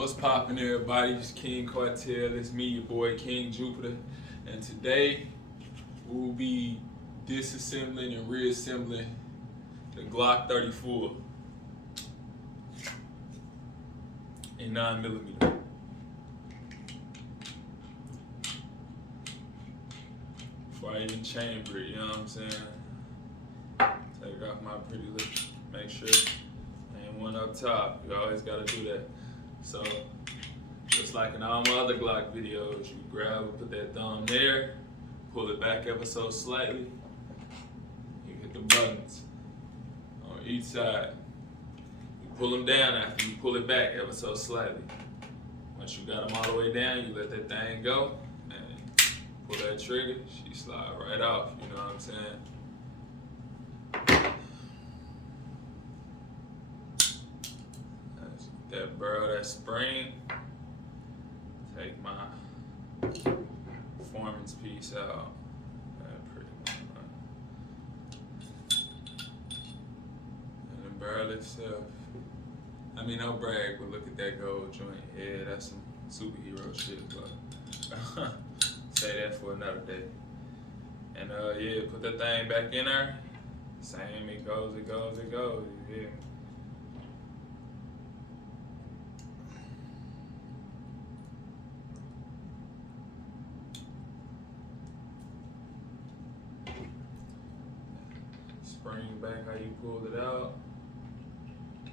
What's poppin', everybody? It's King Cartel. It's me, your boy King Jupiter, and today we'll be disassembling and reassembling the Glock 34 in 9mm. Before I even chamber it, you know what I'm saying? Take off my pretty lips, make sure ain't one up top. You always gotta do that. So, just like in all my other Glock videos, you grab and put that thumb there, pull it back ever so slightly, you hit the buttons on each side. You pull them down after you pull it back ever so slightly. Once you got them all the way down, you let that thing go, and pull that trigger, she slide right off, you know what I'm saying? That burl, that spring, take my performance piece out. Pretty much. And the burl itself. I mean, no brag, but look at that gold joint. Yeah, that's some superhero shit, but say that for another day. And yeah, put that thing back in there. Same, it goes, yeah. Spring back how you pulled it out.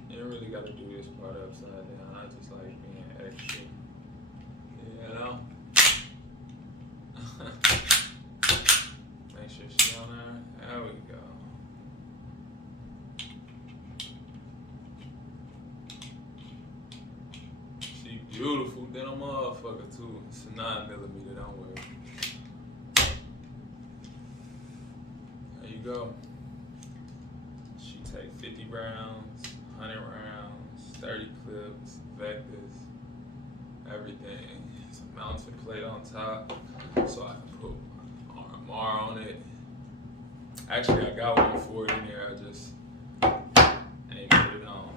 You don't really got to do this part upside down. I just like being extra. You know? Make sure she's on there. There we go. She beautiful than a motherfucker too. It's a 9mm, don't worry. There you go. Take 50 rounds, 100 rounds, 30 clips, vectors, everything. It's a mounting plate on top, so I can put RMR on it. Actually, I got one for it in there, I just ain't put it on.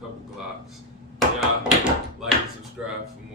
Couple Glocks. Yeah, like and subscribe for more.